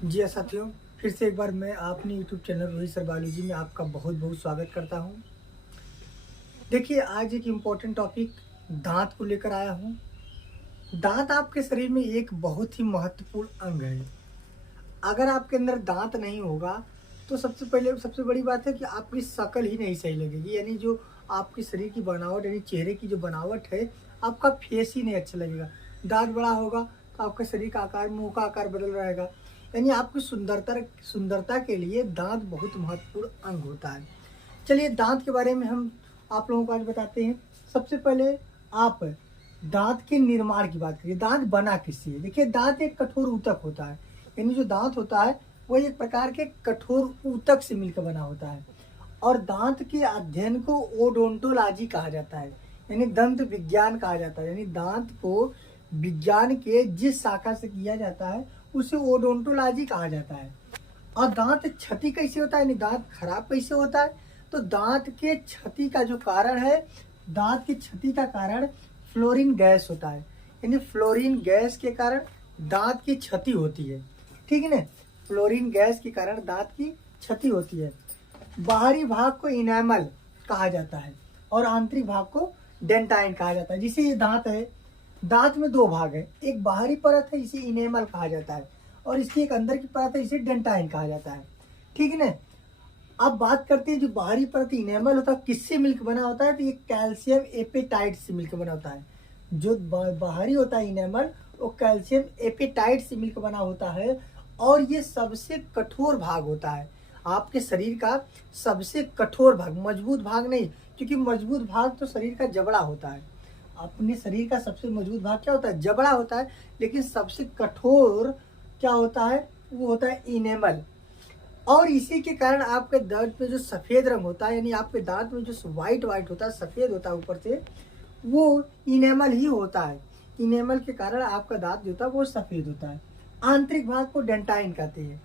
जी हाँ साथियों, फिर से एक बार मैं अपने YouTube channel Rohit sir biology में आपका बहुत बहुत स्वागत करता हूँ। देखिए, आज एक इम्पोर्टेंट टॉपिक दांत को लेकर आया हूँ। दांत आपके शरीर में एक बहुत ही महत्वपूर्ण अंग है। अगर आपके अंदर दांत नहीं होगा तो सबसे बड़ी बात है कि आपकी शक्ल ही नहीं सही लगेगी। यानी जो आपके शरीर की बनावट, यानी चेहरे की जो बनावट है, आपका फेस ही नहीं अच्छा लगेगा। दांत बड़ा होगा तो आपका शरीर का आकार, मुंह का आकार बदल रहेगा। यानी आपकी सुंदरता के लिए दांत बहुत महत्वपूर्ण अंग होता है। चलिए, दांत के बारे में हम आप लोगों को आज बताते हैं। सबसे पहले आप दांत के निर्माण की बात करिए। दांत बना किससे है? देखिए, दांत एक कठोर ऊतक होता है। यानी जो दांत होता है वो एक प्रकार के कठोर ऊतक से मिलकर बना होता है। और दांत के अध्ययन को ओडोंटोलॉजी कहा जाता है, यानी दंत विज्ञान कहा जाता है। यानी दांत को विज्ञान के जिस शाखा से किया जाता है उसे ओडोंटोलॉजी कहा जाता है। और दांत क्षति कैसे होता है, यानी दांत खराब कैसे होता है? तो दांत के क्षति का जो कारण है, दांत की क्षति का कारण फ्लोरीन गैस होता है। यानी फ्लोरीन गैस के कारण दांत की क्षति होती है। ठीक है ना? फ्लोरीन गैस के कारण दांत की क्षति होती है। बाहरी भाग को इनेमल कहा जाता है और आंतरिक भाग को डेंटाइन कहा जाता है। जिसे ये दांत है, दांत में दो भाग है। एक बाहरी परत है, इसे इनेमल कहा जाता है, और इसकी एक अंदर की परत है, इसे डेंटाइन कहा जाता है। ठीक है ना? अब बात करते हैं जो बाहरी परत इनेमल होता है किससे मिलकर बना होता है, तो ये कैल्शियम एपेटाइट से मिलकर बना होता है। जो बाहरी होता है इनेमल, वो कैल्शियम एपेटाइट से मिलकर बना होता है। और ये सबसे कठोर भाग होता है आपके शरीर का, सबसे कठोर भाग, मजबूत भाग नहीं। क्योंकि मजबूत भाग तो शरीर का जबड़ा होता है। अपने शरीर का सबसे मजबूत भाग क्या होता है? जबड़ा होता है। लेकिन सबसे कठोर क्या होता है? वो होता है इनेमल। और इसी के कारण आपके दांत में जो सफ़ेद रंग होता है, यानी आपके दांत में जो वाइट वाइट होता है, सफ़ेद होता है ऊपर से, वो इनेमल ही होता है। इनेमल के कारण आपका दांत जो होता है वो सफ़ेद होता है। आंतरिक भाग को डेंटाइन कहते हैं।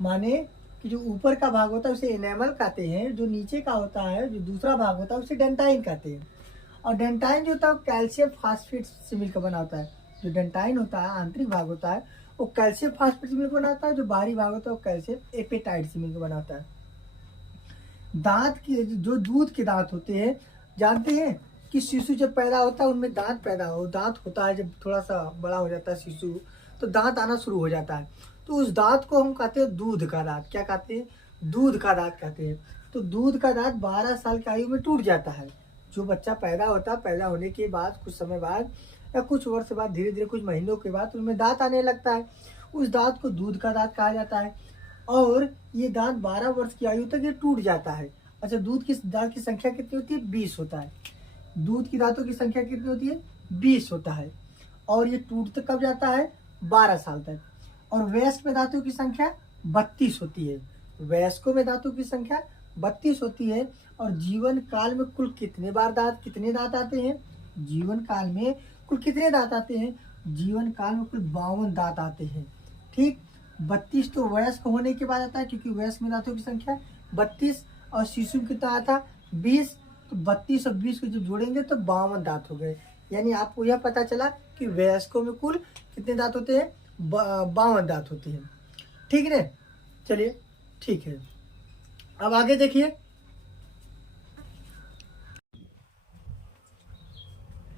माने कि जो ऊपर का भाग होता है उसे इनेमल कहते हैं, जो नीचे का होता है, जो दूसरा भाग होता है, उसे डेंटाइन कहते हैं। और डेंटाइन जो होता है वो कैल्शियम फास्फेट से मिलकर बना होता है। जो डेंटाइन होता है, आंतरिक भाग होता है, वो कैल्शियम फास्फेट से मिलकर बना होता है। जो बाहरी भाग होता है वो कैल्शियम एपेटाइट से मिलकर बना होता है। दांत के जो दूध के दांत होते हैं, जानते हैं कि शिशु जब पैदा होता है उनमें दांत होता है। जब थोड़ा सा बड़ा हो जाता है शिशु, तो दांत आना शुरू हो जाता है। तो उस दांत को हम कहते हैं दूध का दांत। क्या कहते हैं? दूध का दांत कहते हैं। तो दूध का दांत 12 साल की आयु में टूट जाता है। जो बच्चा पैदा होता है, पैदा होने के बाद कुछ समय बाद या कुछ वर्ष बाद, धीरे धीरे कुछ महीनों के बाद उनमें दांत आने लगता है। उस दांत को दूध का दांत कहा जाता है। और ये दांत 12 वर्ष की आयु तक ये टूट जाता है। अच्छा, दांत की संख्या कितनी होती है? 20 होता है। दूध की दांतों की संख्या कितनी होती है? 20 होता है। और ये टूट कब जाता है? 12 साल तक। और वयस्क में दांतों की संख्या 32 होती है। वयस्कों में दांतों की संख्या 32 होती है। और जीवन काल में कुल कितने दांत आते हैं? जीवन काल में कुल कितने दांत आते हैं? जीवन काल में कुल 52 दांत आते हैं। ठीक, 32 तो वयस्क होने के बाद आता है, क्योंकि वयस्क में दांतों की संख्या 32। और शिशु कितना आता? 20। तो 32 और 20 को जब जोड़ेंगे तो 52 दांत हो गए। यानी आपको यह पता चला कि वयस्कों में कुल कितने दांत होते हैं? 52 दांत होते हैं। ठीक है ना? चलिए, ठीक है, अब आगे देखिए।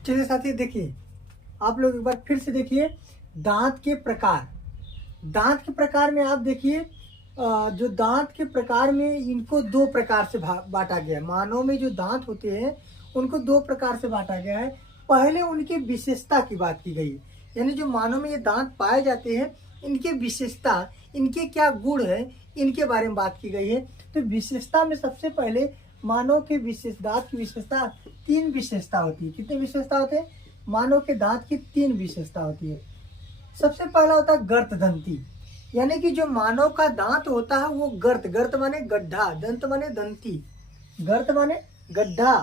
चलिए साथी, देखिए, आप लोग एक बार फिर से देखिए दांत के प्रकार। दांत के प्रकार में आप देखिए, जो दांत के प्रकार में इनको दो प्रकार से बांटा गया है। मानव में जो दांत होते हैं उनको दो प्रकार से बांटा गया है। पहले उनकी विशेषता की बात की गई, यानी जो मानव में ये दांत पाए जाते हैं, इनके विशेषता, इनके क्या गुण है, इनके बारे में बात की गई है। तो विशेषता में सबसे पहले मानव के दांत की विशेषता, 3 विशेषता होती है। कितनी विशेषता होते हैं? मानव के दांत की 3 विशेषता होती है। सबसे पहला होता है गर्तदंती। यानी कि जो मानव का दांत होता है वो गर्त माने गड्ढा, दंत माने दंती, गर्त माने गड्ढा,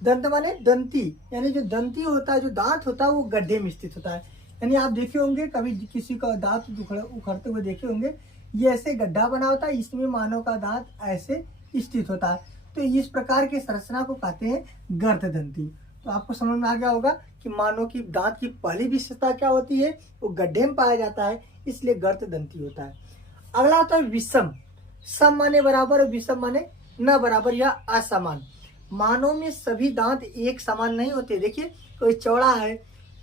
दंत माने दंती। यानी जो दंती होता है, जो दांत होता है, वो गड्ढे में स्थित होता है। यानी आप देखे होंगे, कभी किसी का दांत उखड़ते हुए देखे होंगे, ये ऐसे गड्ढा बना होता है, इसमें मानव का दांत ऐसे स्थित होता है। तो इस प्रकार के संरचना को कहते हैं गर्तदंती। तो आपको समझ में आ गया होगा कि मानव की दांत की पहली विशेषता क्या होती है, वो गड्ढे में पाया जाता है, इसलिए गर्त दंती होता है। अगला होता है विषम। सम माने बराबर और विषम माने न बराबर या असमान। मानव में सभी दांत एक समान नहीं होते। देखिए, कोई चौड़ा है,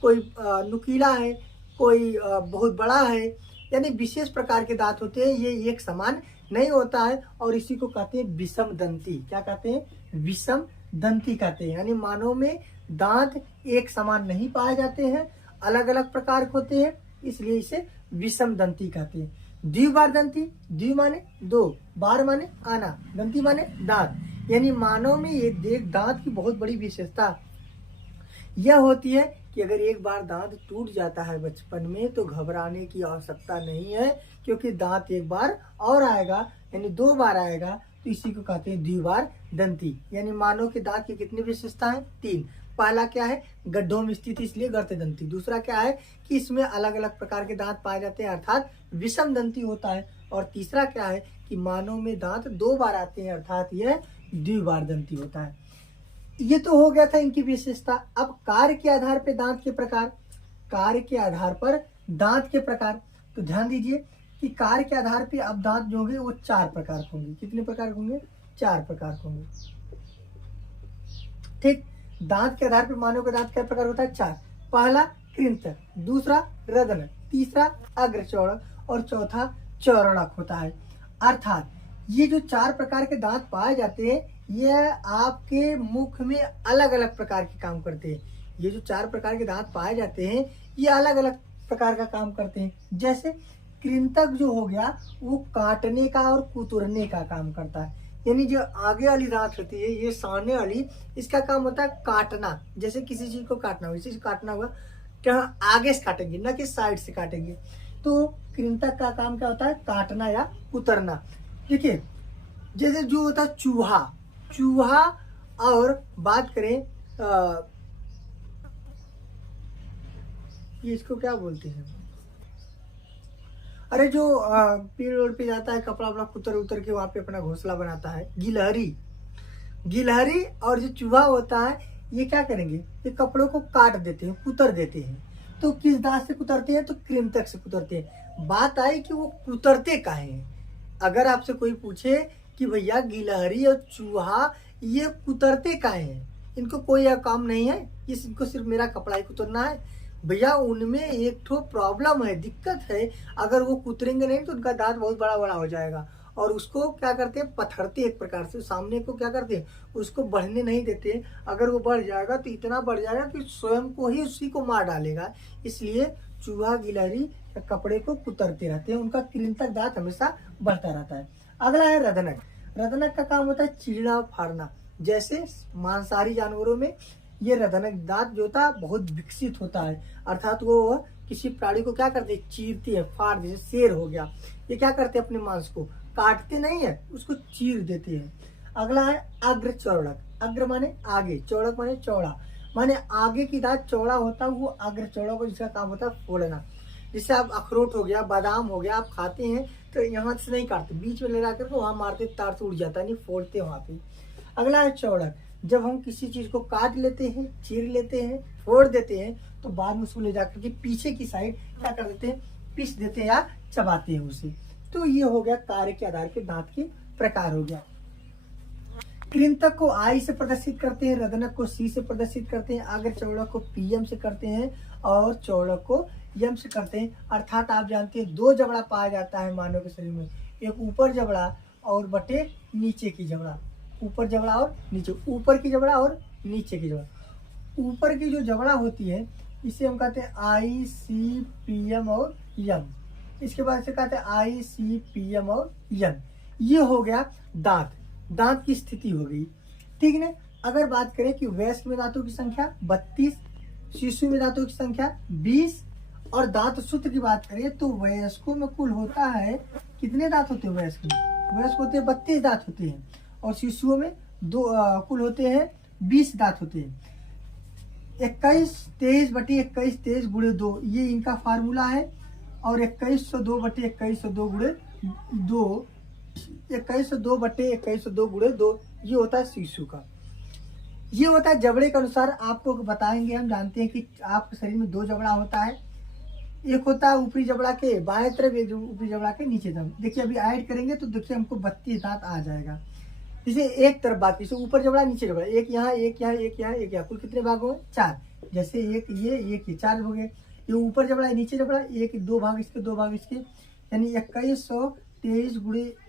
कोई नुकीला है, कोई बहुत बड़ा है, यानी विशेष प्रकार के दांत होते हैं, ये एक समान नहीं होता है, और इसी को कहते हैं विषम दंती। क्या कहते हैं? विषम दंती कहते हैं। यानी मानव में दांत एक समान नहीं पाए जाते हैं, अलग अलग प्रकार के होते हैं, इसलिए इसे विषम दंती कहते हैं। द्विबार दंती, द्वि माने दो, बार माने आना, दंती माने दांत। यानी मानव में ये दांत की बहुत बड़ी विशेषता यह होती है कि अगर एक बार दांत टूट जाता है बचपन में तो घबराने की आवश्यकता नहीं है, क्योंकि दांत एक बार और आएगा, यानी 2 बार आएगा, तो इसी को कहते हैं द्विबार दंती। यानी मानव के दांत की कितनी विशेषता है? 3। पहला क्या है? गड्ढों में स्थित, इसलिए गर्त दंती। दूसरा क्या है कि इसमें अलग अलग प्रकार के दांत पाए जाते हैं, अर्थात विषम दंती होता है। और तीसरा क्या है कि मानव में दांत 2 बार आते हैं, अर्थात यह द्विबार दंती होता है। ये तो हो गया था इनकी विशेषता। अब कार्य के आधार पर दांत के प्रकार। कार्य के आधार पर दांत के प्रकार, तो ध्यान दीजिए कि कार्य के आधार पर अब दांत जो होंगे वो 4 प्रकार के होंगे। कितने प्रकार के होंगे? 4 प्रकार के होंगे। ठीक, दांत के आधार पर मानव का दांत क्या प्रकार होता है? 4। पहला कृंतक, दूसरा रदनक, तीसरा अग्रचौड़क और चौथा चौरणक होता है। अर्थात ये जो 4 प्रकार के दांत पाए जाते हैं, यह आपके मुख में अलग अलग प्रकार के काम करते हैं। ये जो 4 प्रकार के दांत पाए जाते हैं, ये अलग अलग प्रकार का काम करते हैं। जैसे कृंतक जो हो गया, वो काटने का और कुतरने का काम करता है। यानी जो आगे वाली दांत होती है, ये सामने वाली, इसका काम होता है काटना। जैसे किसी चीज को काटना हो, इसी से काटना हुआ, क्या आगे से काटेंगे, न कि साइड से काटेंगे। तो कृंतक का काम क्या होता है? काटना या कुतरना। देखिए, जैसे जो होता है चूहा, और बात करें ये इसको क्या बोलते हैं, अरे जो पेड़ ओड़ पे जाता है, कपड़ा वपड़ा कुतर उतर के वहां पे अपना घोंसला बनाता है, गिलहरी और जो चूहा होता है, ये क्या करेंगे? ये कपड़ों को काट देते हैं, कुतर देते हैं। तो किस दांत से कुतरते हैं? तो कृंतक से कुतरते हैं। बात आई कि वो कुतरते काहे हैं। अगर आपसे कोई पूछे कि भैया गिलहरी और चूहा ये कुतरते काहे हैं, इनको कोई काम नहीं है, इनको सिर्फ मेरा कपड़ा ही कुतरना है, भैया उनमें एक ठो प्रॉब्लम है, दिक्कत है। अगर वो कुतरेंगे नहीं तो उनका दांत बहुत बड़ा बड़ा हो जाएगा, और उसको क्या करते हैं? पथरते एक प्रकार से, सामने को क्या करते हैं? उसको बढ़ने नहीं देते। अगर वो बढ़ जाएगा तो इतना बढ़ जाएगा कि स्वयं को ही उसी को मार डालेगा। इसलिए चूहा गिलहरी कपड़े को कुतरते रहते हैं, उनका कृंतक दांत हमेशा बढ़ता रहता है। अगला है रदनक। रदनक का काम होता है चीरना और फाड़ना। जैसे मांसाहारी जानवरों में ये रदनक दांत जो होता है बहुत विकसित होता है, अर्थात वो किसी प्राणी को क्या करते हैं? चीरते हैं, फाड़ देते। शेर हो गया, ये क्या करते हैं? अपने मांस को काटते नहीं है, उसको चीर देते हैं। अगला है अग्र चौड़क। अग्र माने आगे, चौड़क माने चौड़ा, माने आगे की दांत चौड़ा होता है, वो अग्र चौड़क को, जिसका काम होता है फोड़ना। जैसे आप अखरोट हो गया, बादाम हो गया, आप खाते हैं तो यहाँ से नहीं काटते, बीच में ले जाकर के वहां मारते, तार से उड़ जाता है, नहीं फोड़ते वहां पे। अगला है चौड़क। जब हम किसी चीज को काट लेते हैं, चीर लेते हैं, फोड़ देते हैं, तो बाद में उसको ले जाकर के पीछे की साइड क्या कर देते हैं? पीस देते हैं या चबाते हैं उसे। तो ये हो गया कार्य के आधार पर दांत के प्रकार हो गया। कृंतक को आई से प्रदर्शित करते हैं, रदनक को सी से प्रदर्शित करते हैं, अग्र चौड़क को पीएम से करते हैं, और चौड़क को यम से करते हैं। अर्थात आप जानते हैं 2 जबड़ा पाया जाता है मानव के शरीर में, एक ऊपर जबड़ा और बटे नीचे की जबड़ा। ऊपर जबड़ा और नीचे, ऊपर की जबड़ा और नीचे की जबड़ा। ऊपर की जो जबड़ा होती है, इसे हम कहते हैं आई सी पी एम और यम। इसके बाद से कहते हैं आई सी पी एम और यम। ये हो गया दांत, दांत की स्थिति हो गई, ठीक है। अगर बात करें कि वयस्क में दांतों की संख्या 32, शिशु में दांतों की संख्या 20, और दांत सूत्र की बात करें तो वयस्कों में कुल होता है, कितने दांत होते हैं वयस्क में? वयस्क होते हैं 32 दांत होते हैं, और शिशुओं में कुल होते हैं 20 दांत होते हैं। 21/23 गुणे 2, ये इनका फार्मूला है। और 2102/2102 गुणे 2, 2102/2102 गुणे 2, ये होता है शिशु का। ये होता है जबड़े के अनुसार आपको बताएंगे। हम जानते हैं कि आपके शरीर में 2 जबड़ा होता है, एक होता है ऊपरी जबड़ा के बाएं तरफ, एक ऊपरी जबड़ा के नीचे तरफ। देखिए अभी ऐड करेंगे तो देखिए हमको 32 दांत आ जाएगा। जैसे एक तरफ बात की, ऊपर जबड़ा नीचे जबड़ा, एक यहाँ एक यहाँ एक यहाँ एक यहाँ, कुल कितने भाग हुए? 4। जैसे एक ये 4 हो गए। ये ऊपर जबड़ा है, नीचे जबड़ा, एक 2 भाग इसके 2 भाग इसके, यानी 2123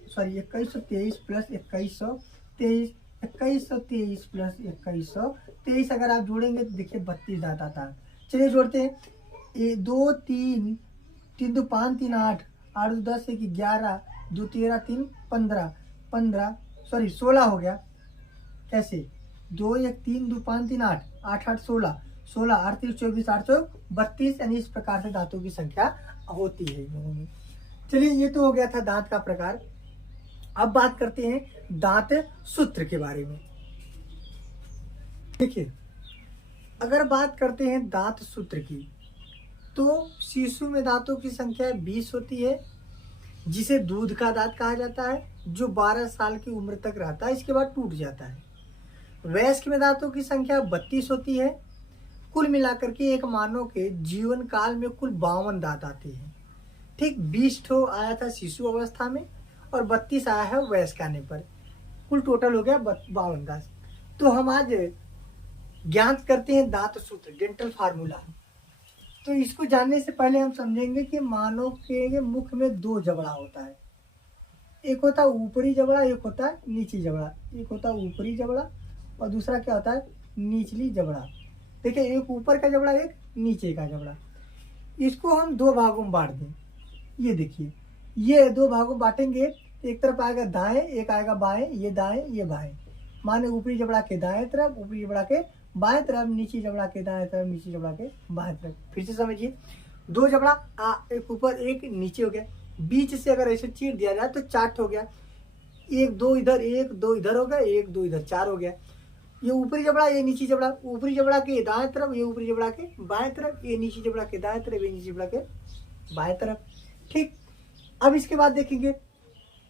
2123 प्लस 2123 2123 प्लस 2123 अगर आप जोड़ेंगे तो देखिए 32 दांत आता है। चलिए जोड़ते हैं। 2 3 3 2 5 3 8 8 2 10 1 11 2 13 3 15 15 16 हो गया। कैसे? 2 1 3 2 5 3 8 8 8 16 16 8 3 24 8 4 32, यानी इस प्रकार से दांतों की संख्या होती है इन लोगों में। चलिए ये तो हो गया था दांत का प्रकार। अब बात करते हैं दांत सूत्र के बारे में। देखिए अगर बात करते हैं दांत सूत्र की, तो शिशु में दांतों की संख्या 20 होती है, जिसे दूध का दांत कहा जाता है, जो 12 साल की उम्र तक रहता है, इसके बाद टूट जाता है। वयस्क में दांतों की संख्या 32 होती है। कुल मिलाकर के एक मानव के जीवन काल में कुल 52 दांत आते हैं। ठीक 20 ठो आया था शिशु अवस्था में और 32 आया है वयस्क आने पर, कुल टोटल हो गया 52 दांत। तो हम आज ज्ञात करते हैं दांत सूत्र, डेंटल फार्मूला। तो इसको जानने से पहले हम समझेंगे कि मानव के मुख में 2 जबड़ा होता है। एक होता है ऊपरी जबड़ा, एक होता है नीची जबड़ा। एक होता है ऊपरी जबड़ा और दूसरा क्या होता है? निचली जबड़ा। देखिए एक ऊपर का जबड़ा, एक नीचे का जबड़ा। इसको हम 2 भागों में बांट दें। ये देखिए ये 2 भागों में बांटेंगे, एक तरफ आएगा दाएं, एक आएगा बाएं, ये दाएं ये बाएं। माने ऊपरी जबड़ा के दाएं तरफ, ऊपरी जबड़ा के बाएं तरफ, नीची जबड़ा के दाएं तरफ, नीची जबड़ा के बाएं तरफ। फिर से समझिए, 2 जबड़ा एक ऊपर एक नीचे हो गया। बीच से अगर ऐसे चीर दिया जाए तो 4 हो गया। 1 2 इधर, 1 2 इधर हो गया, 1 2 इधर, 4 हो गया। ये ऊपरी जबड़ा, ये नीची जबड़ा, ऊपरी जबड़ा के दाएं तरफ, ये ऊपरी जबड़ा के बाएं तरफ, ये नीची जबड़ा के दाएं तरफ, ये नीची जबड़ा के बाएं तरफ। ठीक, अब इसके बाद देखेंगे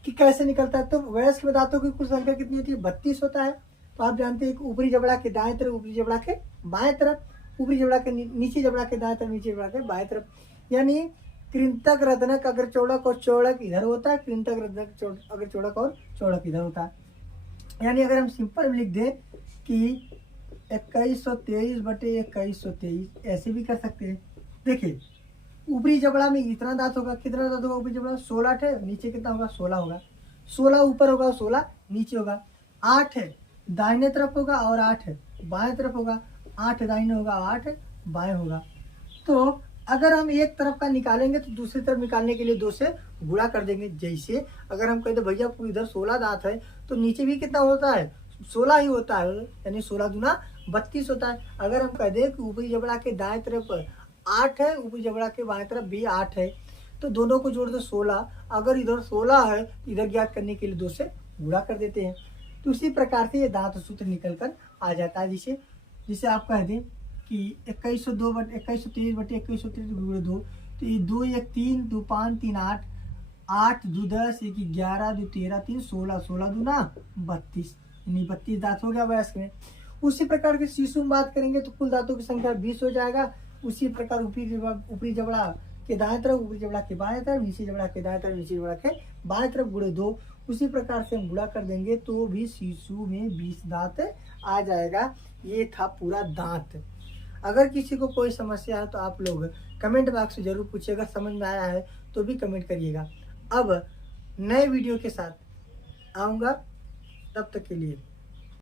कि कैसे निकलता है। तो वयस्क में दांतों की कुल संख्या कितनी होती है? 32 होता है। तो आप जानते हैं कि ऊपरी जबड़ा के दाएं तरफ, ऊपरी जबड़ा के बाएं तरफ, ऊपरी जबड़ा के नीचे जबड़ा के दाएं तरफ, नीचे जबड़ा के बाएं तरफ। यानी कृंतक रत्नक अगर चौड़क और चौड़क इधर होता है, कृंतक रत्नक अगर चौड़क और चौड़क इधर होता है। यानी अगर हम सिंपल में लिख दें कि 2123/2123 ऐसे भी कर सकते हैं। देखिए ऊपरी जबड़ा में इतना दांत होगा, कितना दांत होगा ऊपरी जबड़ा? 16 है। नीचे कितना होगा? 16 होगा। 16 ऊपर होगा, 16 नीचे होगा। 8 है दाहिने तरफ होगा और 8 है बाएं तरफ होगा। 8 दाहिने होगा, 8 बाएं होगा। तो अगर हम एक तरफ का निकालेंगे तो दूसरी तरफ निकालने के लिए 2 से गुणा कर देंगे। जैसे अगर हम कहते भैया इधर 16 दांत है तो नीचे भी कितना होता है? 16 ही होता है, यानी 16 दूना 32 होता है। अगर हम कह दें कि ऊपरी जबड़ा के दाएं तरफ 8 है, ऊपरी जबड़ा के बाएं तरफ भी 8 है, तो दोनों को जोड़ दो 16। अगर इधर 16 है इधर ज्ञात करने के लिए 2 से गुणा कर देते हैं। तो उसी प्रकार से ये दांत सूत्र निकल कर आ जाता है। जिसे आप कह दें कि 2123/2123 तो ये 2 1 3 2 5 3 8 8 2 10 1 11 2 13 3 16 16 दूना 32, यानी 32 दांत हो गया वयस्क में। उसी प्रकार के शिशु में बात करेंगे तो कुल दांतों की संख्या 20 हो जाएगा। उसी प्रकार ऊपरी जबड़ा के दाएं तरफ, ऊपरी जबड़ा के बाएं तरफ, नीचे जबड़ा के दाएं तरफ, नीचे जबड़ा के बाएं तरफ गुणे 2। उसी प्रकार से हम गुणा कर देंगे तो भी शिशु में 20 दांत आ जाएगा। ये था पूरा दांत। अगर किसी को कोई समस्या है तो आप लोग कमेंट बॉक्स में जरूर पूछिए। अगर समझ में आया है तो भी कमेंट करिएगा। अब नए वीडियो के साथ आऊँगा, तब तक के लिए